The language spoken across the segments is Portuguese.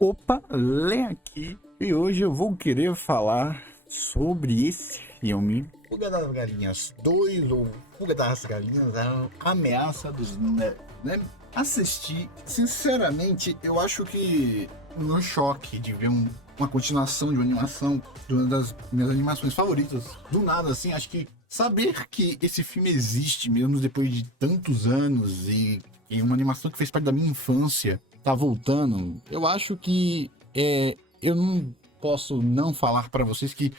Opa, Lê aqui e hoje eu vou querer falar sobre esse filme Fuga das Galinhas 2 ou Fuga das Galinhas, a Ameaça dos Nerds, né? Assistir, sinceramente, eu acho que o meu choque de ver uma continuação de uma animação, de uma das minhas animações favoritas, do nada, assim, acho que saber que esse filme existe mesmo depois de tantos anos e uma animação que fez parte da minha infância tá voltando, eu acho que eu não posso não falar pra vocês que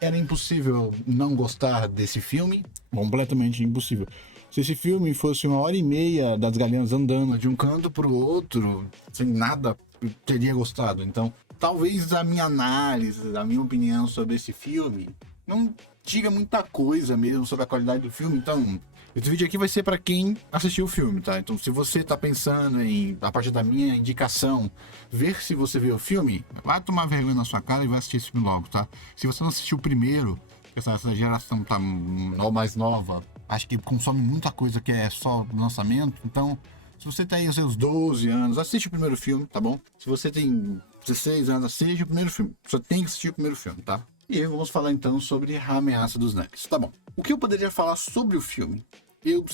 era impossível não gostar desse filme, completamente impossível. Se esse filme fosse 1h30 das galinhas andando de um canto pro outro, sem nada, eu teria gostado. Então, talvez a minha análise, a minha opinião sobre esse filme não diga muita coisa mesmo sobre a qualidade do filme. Então, esse vídeo aqui vai ser para quem assistiu o filme, tá? Então, se você tá pensando em, a partir da minha indicação, ver se você viu o filme, vai tomar vergonha na sua cara e vai assistir esse filme logo, tá? Se você não assistiu o primeiro, essa geração tá mais nova, acho que consome muita coisa que é só lançamento, então, se você tem aí os seus 12 anos, assiste o primeiro filme, tá bom? Se você tem 16 anos, assiste o primeiro filme. Só tem que assistir o primeiro filme, tá? E aí vamos falar então sobre A Ameaça dos Nuggets. Tá bom. O que eu poderia falar sobre o filme? Eu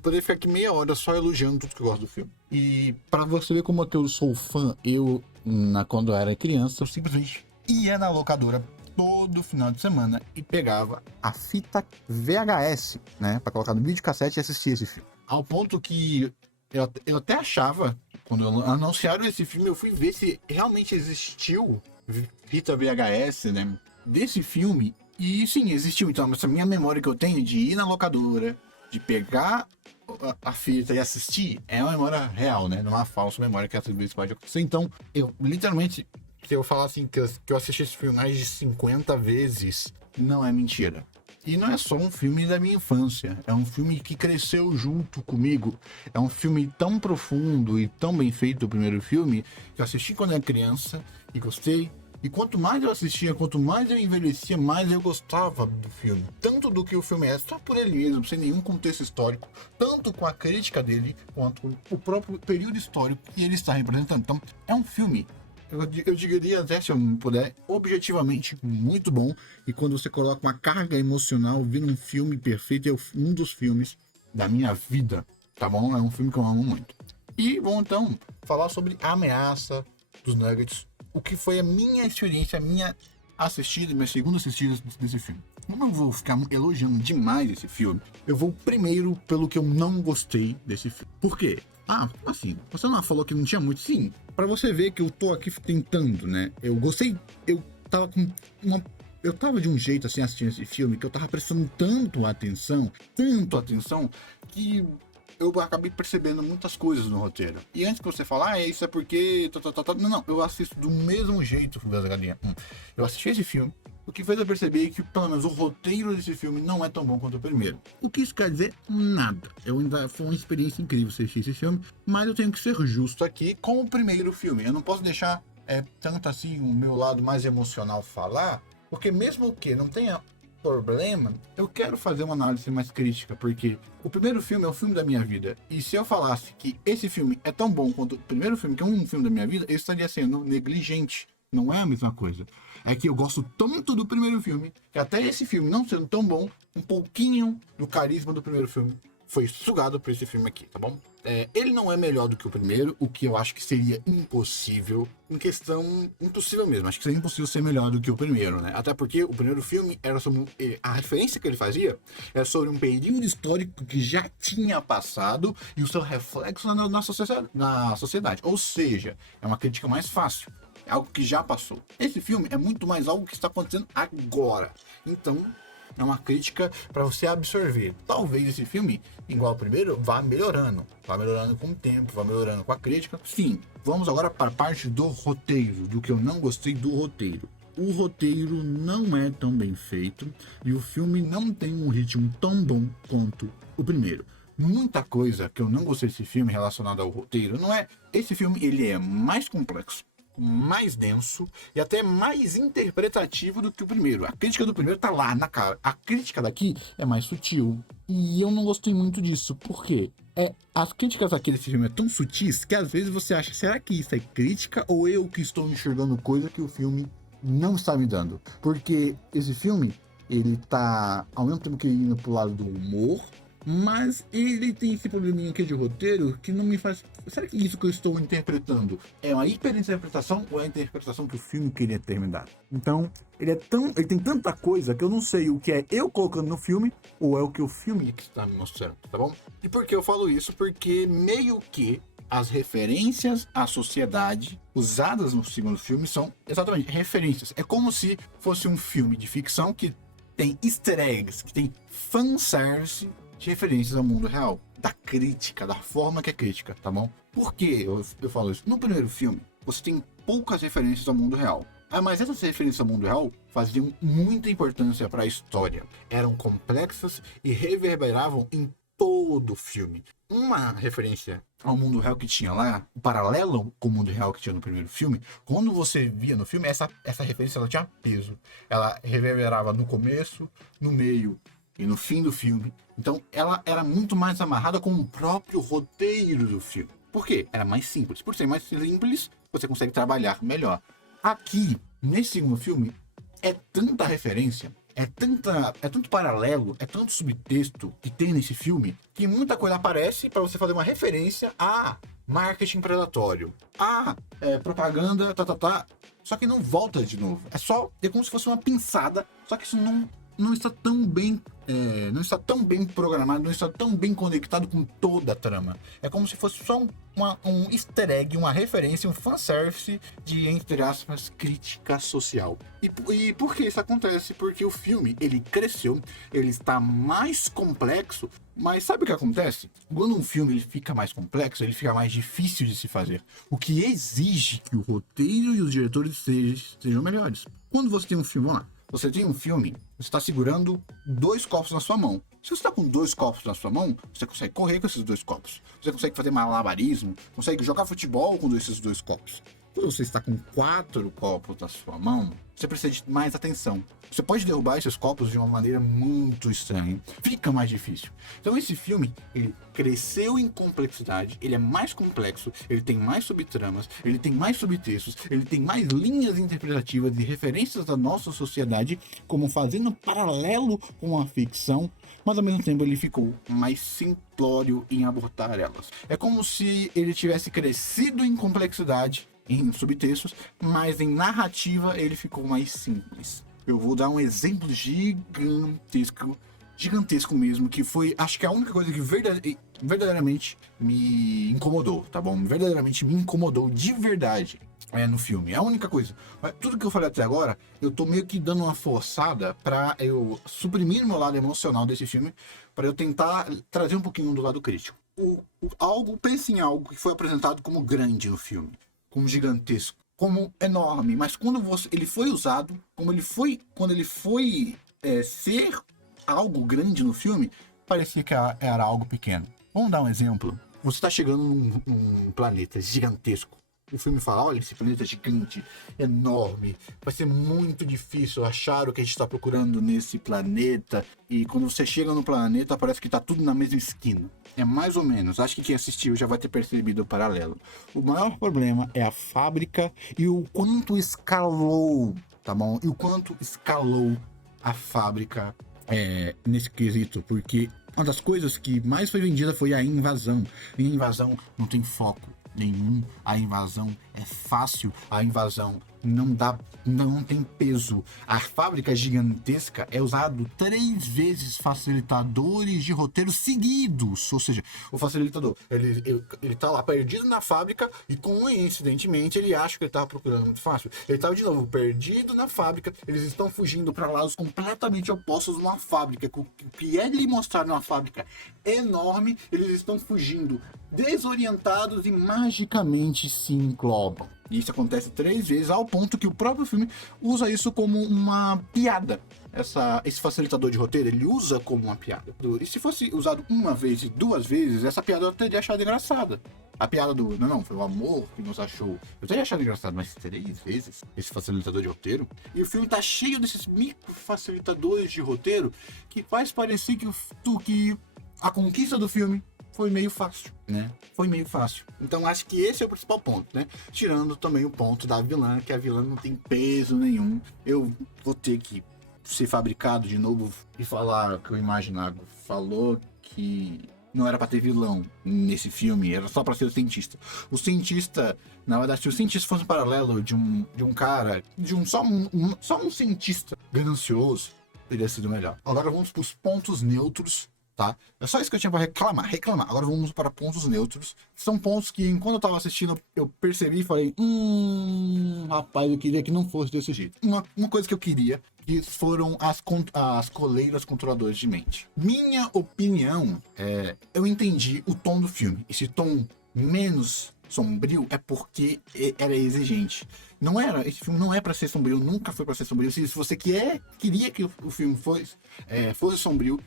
poderia ficar aqui meia hora só elogiando tudo que eu gosto do filme. E pra você ver como é que eu sou fã, quando eu era criança, eu simplesmente ia na locadora todo final de semana e pegava a fita VHS, né? Pra colocar no videocassete e assistir esse filme. Ao ponto que eu até achava, quando anunciaram esse filme, eu fui ver se realmente existiu fita VHS, né? Desse filme. E sim, existiu. Então, essa minha memória que eu tenho de ir na locadora, de pegar a fita e assistir, é uma memória real, né? Não é uma falsa memória que às vezes pode acontecer. Então, eu literalmente, se eu falar assim que eu assisti esse filme mais de 50 vezes, não é mentira. E não é só um filme da minha infância, é um filme que cresceu junto comigo. É um filme tão profundo e tão bem feito, o primeiro filme, que eu assisti quando era criança e gostei. E quanto mais eu assistia, quanto mais eu envelhecia, mais eu gostava do filme. Tanto do que o filme é, só por ele mesmo, sem nenhum contexto histórico, tanto com a crítica dele, quanto o próprio período histórico que ele está representando. Então, é um filme, eu diria até, se eu puder, objetivamente muito bom. E quando você coloca uma carga emocional, vira um filme perfeito, é um dos filmes da minha vida, tá bom? É um filme que eu amo muito. E vamos então falar sobre A Ameaça dos Nuggets, o que foi a minha experiência, a minha segunda assistida desse filme. Como eu vou ficar elogiando demais esse filme, eu vou primeiro pelo que eu não gostei desse filme. Por quê? Ah, assim, você não falou que não tinha muito? Sim, pra você ver que eu tô aqui tentando, né? Eu gostei, eu tava de um jeito assim assistindo esse filme que eu tava prestando tanto atenção, que eu acabei percebendo muitas coisas no roteiro. E antes que você falar, isso é porque... Não, eu assisto do mesmo jeito Fuga das Galinhas. Eu assisti esse filme, o que fez eu perceber que, pelo menos, o roteiro desse filme não é tão bom quanto o primeiro. O que isso quer dizer? Nada. Foi uma experiência incrível assistir esse filme, mas eu tenho que ser justo aqui com o primeiro filme. Eu não posso deixar tanto assim o meu lado mais emocional falar, porque mesmo que não tenha problema, eu quero fazer uma análise mais crítica, porque o primeiro filme é o filme da minha vida, e se eu falasse que esse filme é tão bom quanto o primeiro filme, que é um filme da minha vida, eu estaria sendo negligente. Não é a mesma coisa. É que eu gosto tanto do primeiro filme, que até esse filme não sendo tão bom, um pouquinho do carisma do primeiro filme foi sugado por esse filme aqui, tá bom? Ele não é melhor do que o primeiro, o que eu acho que seria impossível, impossível mesmo, acho que seria impossível ser melhor do que o primeiro, né? Até porque o primeiro filme era sobre, a referência que ele fazia era sobre um período histórico que já tinha passado e o seu reflexo na sociedade, ou seja, é uma crítica mais fácil. É algo que já passou. Esse filme é muito mais algo que está acontecendo agora. Então, é uma crítica para você absorver. Talvez esse filme, igual ao primeiro, vá melhorando. Vá melhorando com o tempo, vá melhorando com a crítica. Sim, vamos agora para a parte do roteiro, do que eu não gostei do roteiro. O roteiro não é tão bem feito e o filme não tem um ritmo tão bom quanto o primeiro. Muita coisa que eu não gostei desse filme relacionada ao roteiro não é... Esse filme, ele é mais complexo. mais denso e até mais interpretativo do que o primeiro. A crítica do primeiro tá lá na cara. A crítica daqui é mais sutil. E eu não gostei muito disso. Por quê? As críticas aqui desse filme é tão sutis que às vezes você acha, será que isso é crítica ou eu que estou enxergando coisa que o filme não está me dando? Porque esse filme, ele tá ao mesmo tempo que indo pro lado do humor, mas ele tem esse probleminha aqui de roteiro que não me faz... Será que isso que eu estou interpretando é uma hiperinterpretação ou é a interpretação que o filme queria ter me dado? Então, ele tem tanta coisa que eu não sei o que é eu colocando no filme ou é o que o filme que está me mostrando, tá bom? E por que eu falo isso? Porque meio que as referências à sociedade usadas no segundo filme são exatamente referências. É como se fosse um filme de ficção que tem easter eggs, que tem fanservice de referências ao mundo real, da crítica, da forma que é crítica, tá bom? Por que eu falo isso? No primeiro filme, você tem poucas referências ao mundo real. Mas essas referências ao mundo real faziam muita importância para a história. Eram complexas e reverberavam em todo o filme. Uma referência ao mundo real que tinha lá, o paralelo com o mundo real que tinha no primeiro filme, quando você via no filme, essa referência ela tinha peso. Ela reverberava no começo, no meio e no fim do filme. Então ela era muito mais amarrada com o próprio roteiro do filme. Por quê? Era mais simples. Por ser mais simples, você consegue trabalhar melhor. Aqui, nesse segundo filme, é tanta referência, é tanto paralelo, é tanto subtexto que tem nesse filme, que muita coisa aparece para você fazer uma referência a marketing predatório, a propaganda, só que não volta de novo. É como se fosse uma pinçada, só que isso não está tão bem programado, não está tão bem conectado com toda a trama. É como se fosse só um easter egg, uma referência, um fanservice de, entre aspas, crítica social. E por que isso acontece? Porque o filme, ele cresceu, ele está mais complexo, mas sabe o que acontece? Quando um filme ele fica mais complexo, ele fica mais difícil de se fazer, o que exige que o roteiro e os diretores sejam melhores. Quando você tem um filme, vamos lá, você tem um filme, você está segurando 2 copos na sua mão. Se você está com 2 copos na sua mão, você consegue correr com esses 2 copos. Você consegue fazer malabarismo, consegue jogar futebol com esses 2 copos. Quando você está com 4 copos na sua mão, você precisa de mais atenção. Você pode derrubar esses copos de uma maneira muito estranha. Fica mais difícil. Então esse filme, ele cresceu em complexidade, ele é mais complexo, ele tem mais subtramas, ele tem mais subtextos, ele tem mais linhas interpretativas e referências da nossa sociedade, como fazendo paralelo com a ficção, mas ao mesmo tempo ele ficou mais simplório em abordar elas. É como se ele tivesse crescido em complexidade, em subtextos, mas em narrativa ele ficou mais simples. Eu vou dar um exemplo gigantesco mesmo, que foi, acho que a única coisa que verdadeiramente me incomodou, tá bom? Verdadeiramente me incomodou de verdade no filme. A única coisa. Tudo que eu falei até agora, eu tô meio que dando uma forçada pra eu suprimir o meu lado emocional desse filme, pra eu tentar trazer um pouquinho do lado crítico. Pense em algo que foi apresentado como grande no filme, como gigantesco, como enorme, mas quando ele foi usado, quando ele foi ser algo grande no filme, parecia que era algo pequeno. Vamos dar um exemplo. Você está chegando num planeta gigantesco. O filme fala, olha esse planeta gigante, enorme, vai ser muito difícil achar o que a gente está procurando nesse planeta. E quando você chega no planeta, parece que está tudo na mesma esquina. É mais ou menos, acho que quem assistiu já vai ter percebido o paralelo. O maior problema é a fábrica e o quanto escalou, tá bom? E o quanto escalou a fábrica nesse quesito, porque uma das coisas que mais foi vendida foi a invasão. E a invasão não tem foco nenhum, a invasão é fácil, a invasão não tem peso. A fábrica gigantesca é usado 3 vezes facilitadores de roteiro seguidos, ou seja, o facilitador ele tá lá perdido na fábrica e coincidentemente ele acha que ele tava procurando muito fácil, ele tava de novo perdido na fábrica, eles estão fugindo para lados completamente opostos numa fábrica, o que é lhe mostrar numa fábrica enorme, eles estão fugindo desorientados e magicamente simplórios. roubam. E isso acontece 3 vezes, ao ponto que o próprio filme usa isso como uma piada. Esse facilitador de roteiro, ele usa como uma piada. E se fosse usado uma vez e 2 vezes, essa piada eu teria achado engraçada. A piada do, não, foi o amor que nos achou. Eu teria achado engraçado, mas 3 vezes esse facilitador de roteiro. E o filme tá cheio desses micro facilitadores de roteiro que faz parecer que a conquista do filme foi meio fácil, né? Foi meio fácil. Então acho que esse é o principal ponto, né? Tirando também o ponto da vilã, que a vilã não tem peso nenhum. Eu vou ter que ser fabricado de novo e falar que o Imaginário falou que não era pra ter vilão nesse filme, era só pra ser o cientista. O cientista, na verdade, se o cientista fosse um paralelo de um cara, só um cientista ganancioso, teria sido melhor. Agora vamos pros pontos neutros, tá? É só isso que eu tinha pra reclamar. Agora vamos para pontos neutros. São pontos que, enquanto eu tava assistindo, eu percebi e falei, rapaz, eu queria que não fosse desse jeito. Uma coisa que eu queria, que foram as coleiras controladoras de mente. Minha opinião, eu entendi o tom do filme. Esse tom menos sombrio é porque era exigente. Esse filme não é pra ser sombrio, nunca foi pra ser sombrio. Se você queria que o filme fosse sombrio,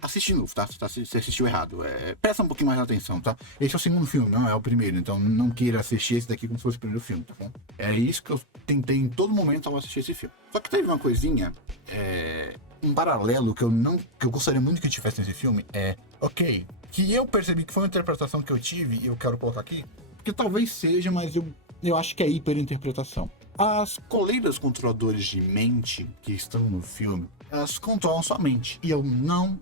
assiste de novo, tá? Você assistiu errado. Presta um pouquinho mais de atenção, tá? Esse é o segundo filme, não é o primeiro. Então não queira assistir esse daqui como se fosse o primeiro filme, tá bom? É isso que eu tentei em todo momento ao assistir esse filme. Só que teve uma coisinha, um paralelo que eu gostaria muito que tivesse nesse filme. Que eu percebi que foi uma interpretação que eu tive e eu quero colocar aqui, porque talvez seja, mas eu acho que é hiperinterpretação. As coleiras controladores de mente que estão no filme, elas controlam sua mente. E eu não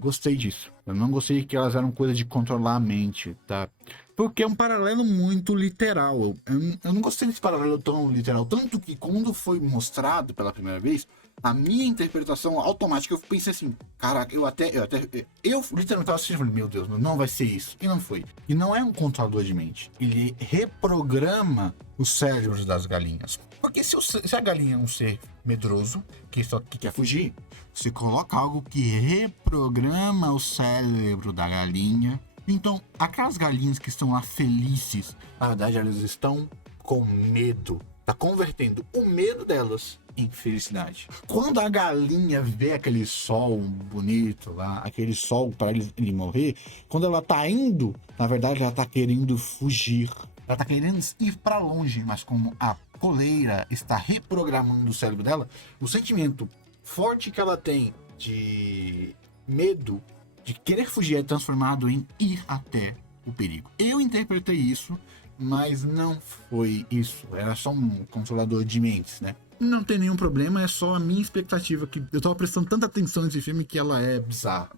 gostei disso. Eu não gostei que elas eram coisa de controlar a mente, tá? Porque é um paralelo muito literal. Eu não gostei desse paralelo tão literal. Tanto que quando foi mostrado pela primeira vez, a minha interpretação automática, eu pensei assim, caraca, eu literalmente tava assistindo e falei, meu Deus, não vai ser isso. E não foi. E não é um controlador de mente. Ele reprograma os cérebros das galinhas. Porque se a galinha é um ser medroso, que quer fugir, você coloca algo que reprograma o cérebro da galinha. Então, aquelas galinhas que estão lá felizes, na verdade, elas estão com medo. Tá convertendo o medo delas em felicidade. Quando a galinha vê aquele sol bonito lá, aquele sol para ele morrer, quando ela tá indo, na verdade, ela tá querendo fugir. Ela tá querendo ir para longe, mas como a coleira está reprogramando o cérebro dela, o sentimento forte que ela tem de medo, de querer fugir, é transformado em ir até o perigo. Eu interpretei isso, mas não foi isso. Era só um controlador de mentes, né? Não tem nenhum problema, é só a minha expectativa, que eu tava prestando tanta atenção nesse filme que ela é bizarra.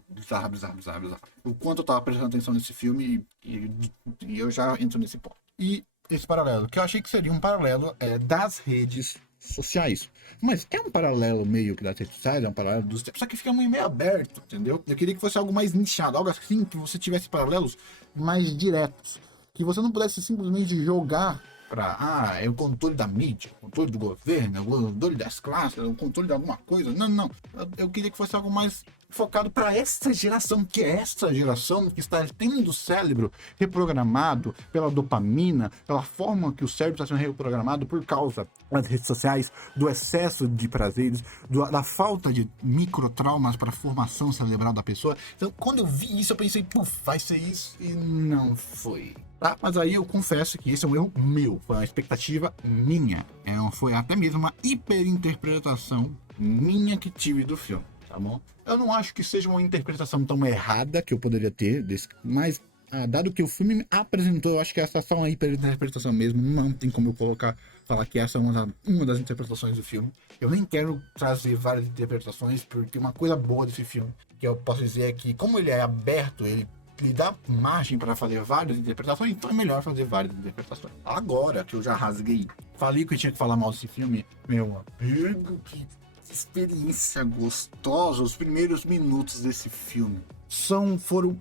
O quanto eu tava prestando atenção nesse filme e eu já entro nesse ponto. E esse paralelo, que eu achei que seria um paralelo das redes sociais. Mas é um paralelo meio que das redes sociais, é um paralelo dos tempos, só que fica meio aberto, entendeu? Eu queria que fosse algo mais nichado, algo assim, que você tivesse paralelos mais diretos. Que você não pudesse simplesmente jogar é o controle da mídia, o controle do governo, o controle das classes, o controle de alguma coisa. Não. Eu queria que fosse algo mais focado para essa geração, que é essa geração que está tendo o cérebro reprogramado pela dopamina, pela forma que o cérebro está sendo reprogramado por causa das redes sociais, do excesso de prazeres, da falta de microtraumas para a formação cerebral da pessoa. Então, quando eu vi isso, eu pensei, vai ser isso, e não foi. Tá? Mas aí eu confesso que esse é um erro meu, foi uma expectativa minha, foi até mesmo uma hiperinterpretação minha que tive do filme, tá bom? Eu não acho que seja uma interpretação tão errada que eu poderia ter, mas dado que o filme me apresentou, eu acho que essa é só uma hiperinterpretação mesmo, não tem como eu falar que essa é uma das interpretações do filme. Eu nem quero trazer várias interpretações, porque uma coisa boa desse filme, que eu posso dizer é que como ele é aberto, ele dá margem para fazer várias interpretações, então é melhor fazer várias interpretações. Agora que eu já rasguei, falei que eu tinha que falar mal desse filme, meu amigo, que experiência gostosa, os primeiros minutos desse filme foram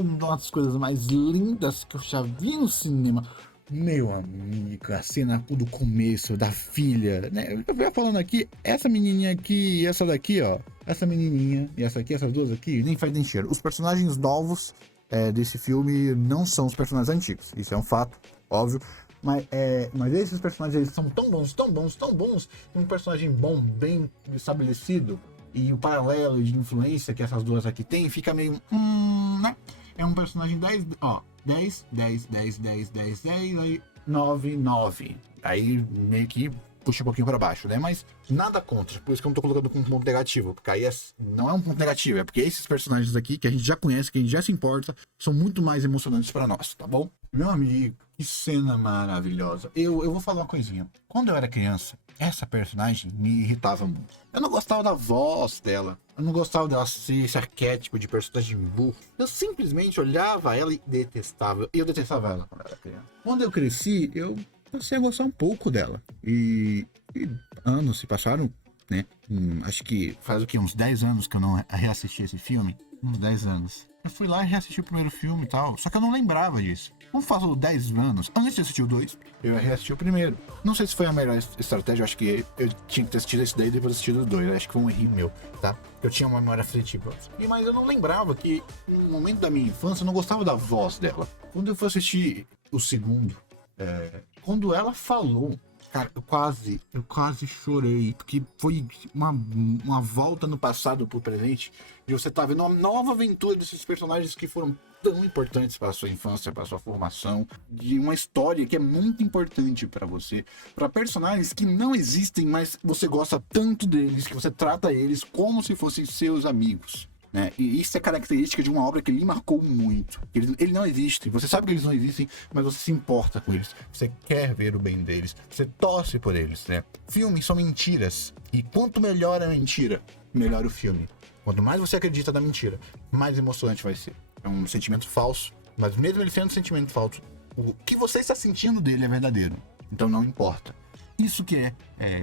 uma das coisas mais lindas que eu já vi no cinema. Meu amigo, a cena do começo da filha, né? Eu ia falando aqui, essa menininha aqui e essa daqui, ó. Essa menininha e essa aqui, essas duas aqui, nem faz nem cheiro. Os personagens novos desse filme não são os personagens antigos. Isso é um fato, óbvio. Mas esses personagens, eles são tão bons, tão bons, tão bons. Um personagem bom, bem estabelecido, e o paralelo de influência que essas duas aqui tem, fica meio... né? É um personagem 10, ó, 10, 10, 10, 10, 10, 10, aí 9, 9. Aí meio que puxa um pouquinho para baixo, né? Mas nada contra, por isso que eu não tô colocando como ponto negativo, porque aí não é um ponto negativo, é porque esses personagens aqui, que a gente já conhece, que a gente já se importa, são muito mais emocionantes para nós, tá bom? Meu amigo, que cena maravilhosa. Eu vou falar uma coisinha. Quando eu era criança, essa personagem me irritava muito. Eu não gostava da voz dela. Eu não gostava dela ser esse arquétipo de personagem burro. Eu simplesmente olhava ela e detestava. Eu detestava ela quando eu era criança. Quando eu cresci, eu passei a gostar um pouco dela. E anos se passaram, né? Acho que faz o quê? Uns 10 anos que eu não reassisti esse filme. Uns 10 anos. Eu fui lá e reassisti o primeiro filme e tal. Só que eu não lembrava disso. Como faço 10 anos, antes de assistir o 2, eu reassisti o primeiro. Não sei se foi a melhor estratégia, acho que eu tinha que ter assistido esse daí e depois assistir o 2. Acho que foi um erro meu, tá? Eu tinha uma memória afetiva. Mas eu não lembrava que, no momento da minha infância, eu não gostava da voz dela. Quando eu fui assistir o segundo, quando ela falou, cara, eu quase chorei, porque foi uma volta no passado pro presente, e você tá vendo uma nova aventura desses personagens que foram tão importantes para a sua infância, para a sua formação, de uma história que é muito importante para você, para personagens que não existem, mas você gosta tanto deles, que você trata eles como se fossem seus amigos. Né? E isso é característica de uma obra que lhe marcou muito. Ele não existe, você sabe que eles não existem, mas você se importa com eles. Você quer ver o bem deles, você torce por eles, né? Filmes são mentiras, e quanto melhor a mentira, melhor o filme. Quanto mais você acredita na mentira, mais emocionante vai ser. É um sentimento falso, mas mesmo ele sendo um sentimento falso, o que você está sentindo dele é verdadeiro. Então não importa. Isso que é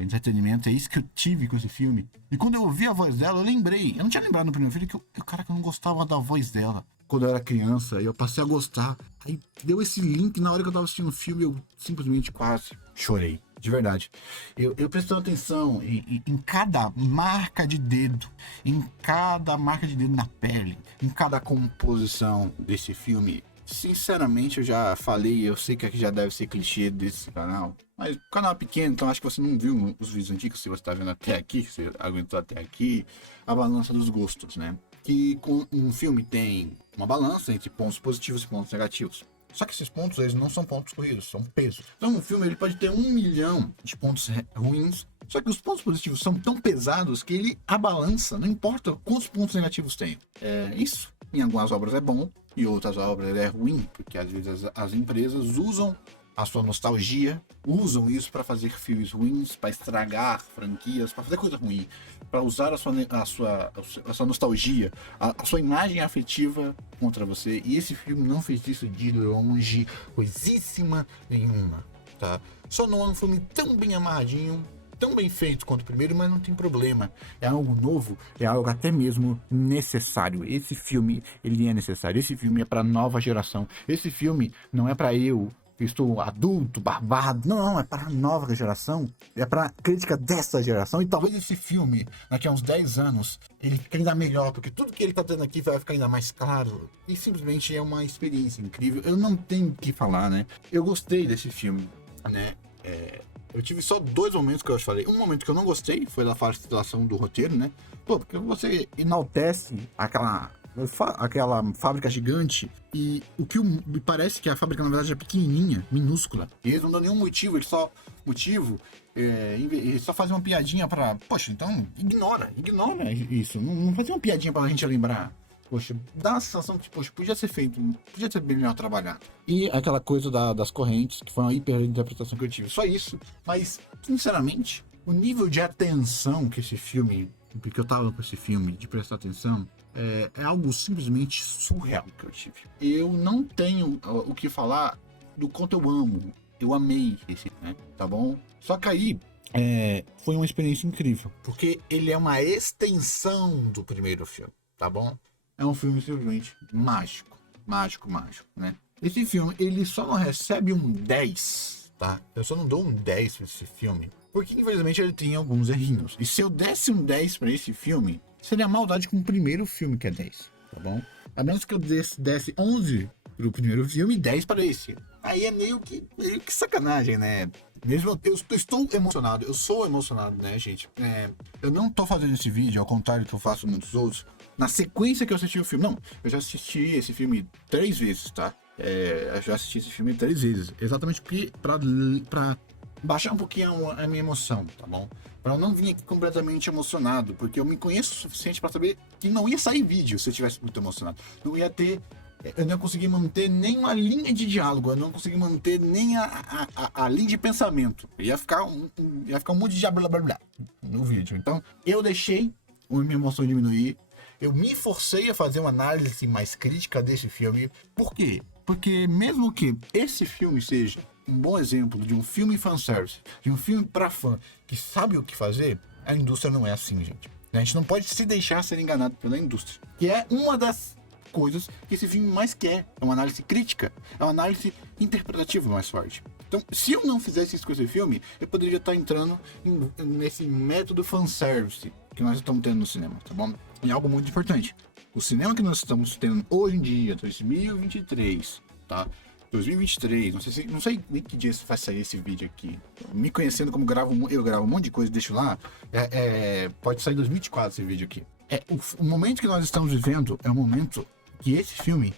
entretenimento, é isso que eu tive com esse filme. E quando eu ouvi a voz dela, eu lembrei. Eu não tinha lembrado no primeiro filme que eu não gostava da voz dela. Quando eu era criança, eu passei a gostar. Aí deu esse link na hora que eu tava assistindo o filme, eu simplesmente quase chorei. De verdade. Eu prestando atenção em cada marca de dedo, na pele, em cada composição desse filme. Sinceramente, eu já falei, eu sei que aqui já deve ser clichê desse canal, mas o canal é pequeno, então acho que você não viu os vídeos antigos, se você está vendo até aqui, se você aguentou até aqui, a balança dos gostos, né? Que com um filme tem uma balança entre pontos positivos e pontos negativos. Só que esses pontos, eles não são pontos corridos, são pesos. Então um filme ele pode ter 1 milhão de pontos ruins, só que os pontos positivos são tão pesados que ele a balança, não importa quantos pontos negativos tem. Isso, em algumas obras é bom, e outras obras é ruim, porque às vezes as empresas usam a sua nostalgia, usam isso para fazer filmes ruins, para estragar franquias, para fazer coisa ruim, para usar a sua nostalgia, a sua imagem afetiva contra você. E esse filme não fez isso de longe, coisíssima nenhuma, tá? Só não é um filme tão bem amarradinho, tão bem feito quanto o primeiro, mas não tem problema. É algo novo, é algo até mesmo necessário. Esse filme, ele é necessário. Esse filme é para nova geração. Esse filme não é para eu estou adulto, barbado. Não, é para a nova geração. É para a crítica dessa geração. E talvez esse filme, daqui a uns 10 anos, ele fique ainda melhor, porque tudo que ele está dando aqui vai ficar ainda mais claro. E simplesmente é uma experiência incrível. Eu não tenho o que falar, né? Eu gostei desse filme, né? Eu tive só 2 momentos que eu falei. Um momento que eu não gostei foi da facilitação do roteiro, né? Pô, porque você enaltece aquela fábrica gigante e o que me parece que a fábrica na verdade é pequenininha, minúscula. E eles não dão nenhum motivo, eles só fazem uma piadinha pra... Poxa, então ignora isso. Não fazia uma piadinha pra gente lembrar. Poxa, dá a sensação que, poxa, podia ser feito, podia ser bem melhor trabalhado. E aquela coisa das correntes, que foi uma hiperinterpretação que eu tive. Só isso. Mas, sinceramente, o nível de atenção que esse filme, porque eu tava com esse filme, de prestar atenção, é algo simplesmente surreal que eu tive. Eu não tenho o que falar do quanto eu amo. Eu amei esse, né? Tá bom? Só que aí, foi uma experiência incrível. Porque ele é uma extensão do primeiro filme, tá bom? É um filme simplesmente mágico, né? Esse filme, ele só não recebe um 10, tá? Eu só não dou um 10 pra esse filme, porque infelizmente ele tem alguns errinhos. E se eu desse um 10 pra esse filme, seria maldade com o primeiro filme que é 10, tá bom? A menos que eu desse 11 pro primeiro filme e 10 para esse. Aí é meio que sacanagem, né? Mesmo eu estou emocionado, eu sou emocionado, né, gente? Eu não tô fazendo esse vídeo, ao contrário do que eu faço muitos outros, na sequência que eu assisti o filme. Não, eu já assisti esse filme 3 vezes, tá? Eu já assisti esse filme 3 vezes. Exatamente porque pra baixar um pouquinho a minha emoção, tá bom? Pra eu não vir aqui completamente emocionado, porque eu me conheço o suficiente pra saber que não ia sair vídeo se eu estivesse muito emocionado. Não ia ter. Eu não consegui manter nem uma linha de diálogo, eu não consegui manter nem a linha de pensamento. Ia ficar um monte de blá blá blá no vídeo. Então, eu deixei a minha emoção diminuir. Eu me forcei a fazer uma análise mais crítica desse filme. Por quê? Porque mesmo que esse filme seja um bom exemplo de um filme fanservice, de um filme pra fã, que sabe o que fazer, a indústria não é assim, gente. A gente não pode se deixar ser enganado pela indústria. Que é uma das coisas que esse filme mais quer. É uma análise crítica, é uma análise interpretativa mais forte. Então, se eu não fizesse isso com esse filme, eu poderia estar entrando nesse método fanservice que nós estamos tendo no cinema, tá bom? E algo muito importante. O cinema que nós estamos tendo hoje em dia, 2023, tá? 2023, não sei em que dia vai sair esse vídeo aqui. Me conhecendo como eu gravo um monte de coisa e deixo lá, pode sair em 2024 esse vídeo aqui. O momento que nós estamos vivendo é um momento que esse filme,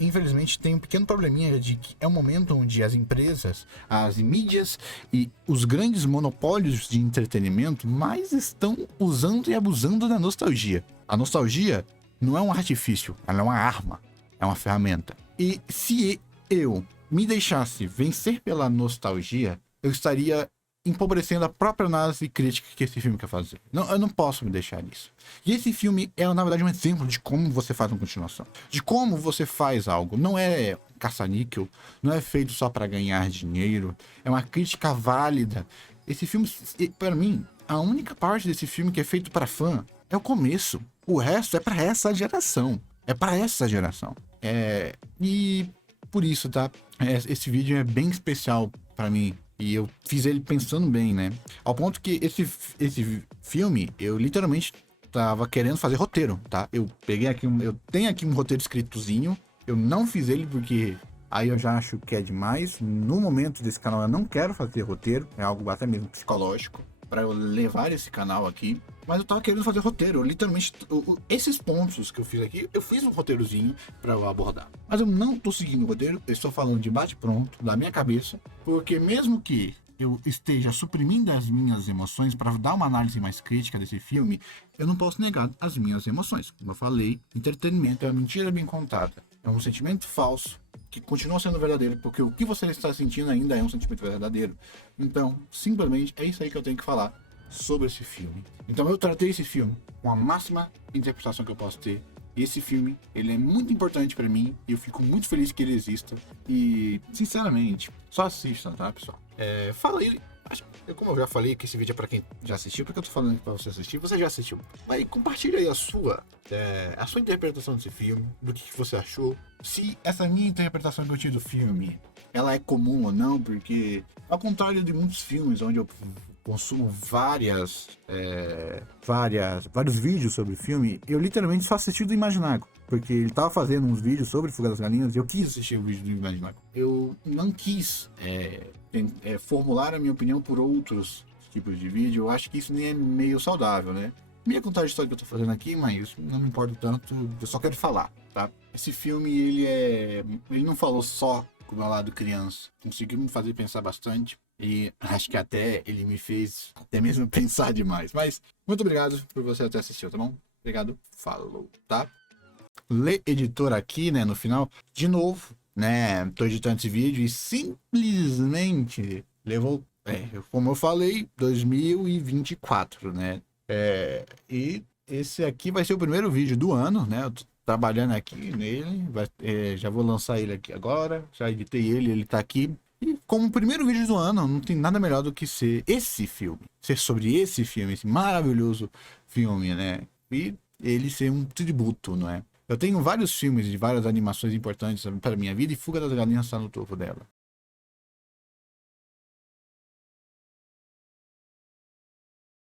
infelizmente, tem um pequeno probleminha de que é um momento onde as empresas, as mídias e os grandes monopólios de entretenimento mais estão usando e abusando da nostalgia. A nostalgia não é um artifício, ela é uma arma, é uma ferramenta. E se eu me deixasse vencer pela nostalgia, eu estaria empobrecendo a própria análise crítica que esse filme quer fazer. Não, eu não posso me deixar nisso. E esse filme é, na verdade, um exemplo de como você faz uma continuação. De como você faz algo. Não é caça-níquel, não é feito só para ganhar dinheiro. É uma crítica válida. Esse filme, para mim, a única parte desse filme que é feito para fã é o começo. O resto é para essa geração. É para essa geração. E por isso, tá? Esse vídeo é bem especial para mim. E eu fiz ele pensando bem, né? Ao ponto que esse filme, eu literalmente tava querendo fazer roteiro, tá? Eu tenho aqui um roteiro escritozinho. Eu não fiz ele porque aí eu já acho que é demais. No momento desse canal eu não quero fazer roteiro. É algo até mesmo psicológico para eu levar esse canal aqui. Mas eu tava querendo fazer roteiro. Eu, literalmente, esses pontos que eu fiz aqui, eu fiz um roteirozinho para eu abordar. Mas eu não tô seguindo o roteiro. Eu estou falando de bate-pronto, da minha cabeça. Porque mesmo que eu esteja suprimindo as minhas emoções para dar uma análise mais crítica desse filme, eu não posso negar as minhas emoções. Como eu falei, entretenimento é uma mentira bem contada. É um sentimento falso que continua sendo verdadeiro, porque o que você está sentindo ainda é um sentimento verdadeiro. Então, simplesmente, é isso aí que eu tenho que falar sobre esse filme. Então, eu tratei esse filme com a máxima interpretação que eu posso ter. E esse filme, ele é muito importante pra mim, e eu fico muito feliz que ele exista. E, sinceramente, só assistam, tá, pessoal? Fala aí. Como eu já falei que esse vídeo é pra quem já assistiu, porque eu tô falando pra você assistir, você já assistiu. Mas compartilha aí a sua interpretação desse filme, do que você achou. Se essa minha interpretação que eu tive do filme, ela é comum ou não, porque ao contrário de muitos filmes onde eu consumo vários vídeos sobre o filme, eu literalmente só assisti do Imaginago. Porque ele tava fazendo uns vídeos sobre Fuga das Galinhas e eu quis assistir o vídeo do Imaginago. Eu não quis formular a minha opinião por outros tipos de vídeo. Eu acho que isso nem é meio saudável, né? Meia contar a história que eu tô fazendo aqui, mas não me importa tanto. Eu só quero falar, tá? Esse filme, ele não falou só com o meu lado criança. Conseguiu me fazer pensar bastante. E acho que até ele me fez até mesmo pensar demais. Mas muito obrigado por você até assistir, tá bom? Obrigado, falou, tá? Lê editor aqui, né, no final. De novo, né, tô editando esse vídeo e simplesmente levou, como eu falei, 2024, né? E esse aqui vai ser o primeiro vídeo do ano, né? Eu tô trabalhando aqui nele, já vou lançar ele aqui agora, já editei ele tá aqui. E como primeiro vídeo do ano, não tem nada melhor do que ser esse filme. Ser sobre esse filme, esse maravilhoso filme, né? E ele ser um tributo, não é? Eu tenho vários filmes de várias animações importantes para minha vida e Fuga das Galinhas está no topo dela.